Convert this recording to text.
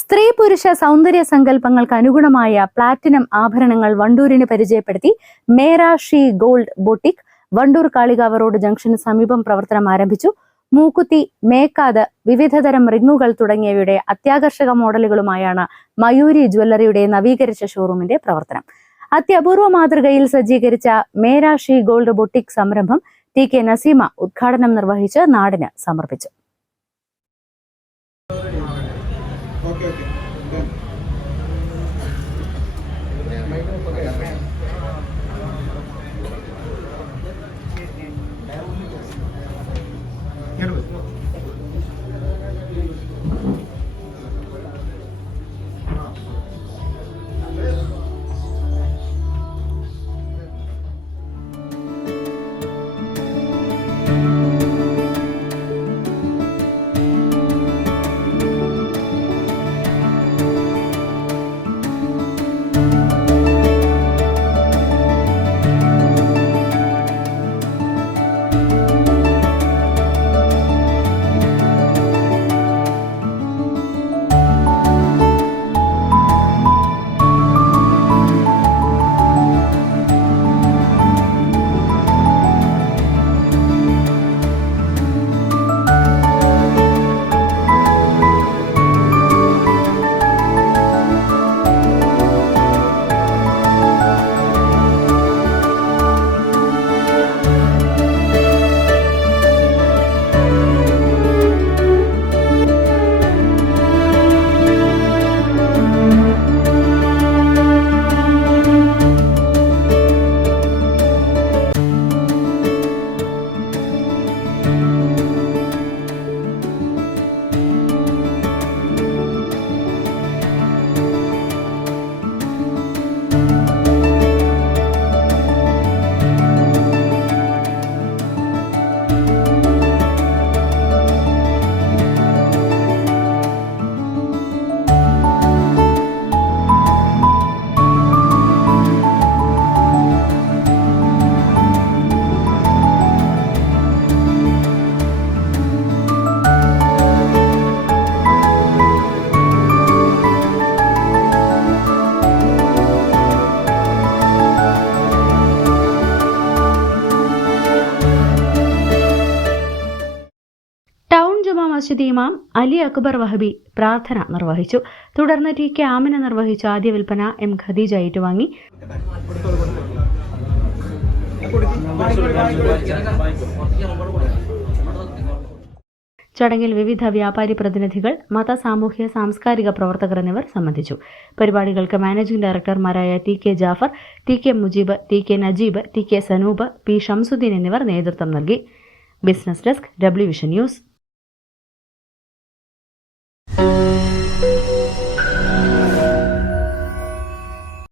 സ്ത്രീ പുരുഷ സൗന്ദര്യ സങ്കല്പങ്ങൾക്ക് അനുഗുണമായ പ്ലാറ്റിനം ആഭരണങ്ങൾ വണ്ടൂരിന് പരിചയപ്പെടുത്തി Mera she gold boutique Wandoor Kalikavu road ജംഗ്ഷന് സമീപം പ്രവർത്തനം ആരംഭിച്ചു. മൂക്കുത്തി, മേക്കാത്, വിവിധതരം റിങ്ങുകൾ തുടങ്ങിയവയുടെ അത്യാകർഷക മോഡലുകളുമായാണ് മയൂരി ജ്വല്ലറിയുടെ നവീകരിച്ച ഷോറൂമിന്റെ പ്രവർത്തനം. അത്യപൂർവ മാതൃകയിൽ സജ്ജീകരിച്ച മേരാ ഷീ ഗോൾഡ് ബൊട്ടിക് സംരംഭം TK നസീമ ഉദ്ഘാടനം നിർവഹിച്ച് നാടിന് സമർപ്പിച്ചു. ടൗൺ ജുമാ മസ്ജിദ് ഇമാം അലി അക്ബർ വഹബി പ്രാർത്ഥന നിർവഹിച്ചു. തുടർന്ന് TK ആമിന നിർവഹിച്ച ആദ്യ വിൽപ്പന M ഖദീജ ഏറ്റുവാങ്ങി. ചടങ്ങിൽ വിവിധ വ്യാപാരി പ്രതിനിധികൾ, മത, സാമൂഹ്യ, സാംസ്കാരിക പ്രവർത്തകർ എന്നിവർ സംബന്ധിച്ചു. പരിപാടികൾക്ക് മാനേജിംഗ് ഡയറക്ടർമാരായ TK Jafar, TK Mujeeb, TK Najeeb, TK Sanoob, P Shamsuddin എന്നിവർ നേതൃത്വം നൽകി. Business desk, W vision news.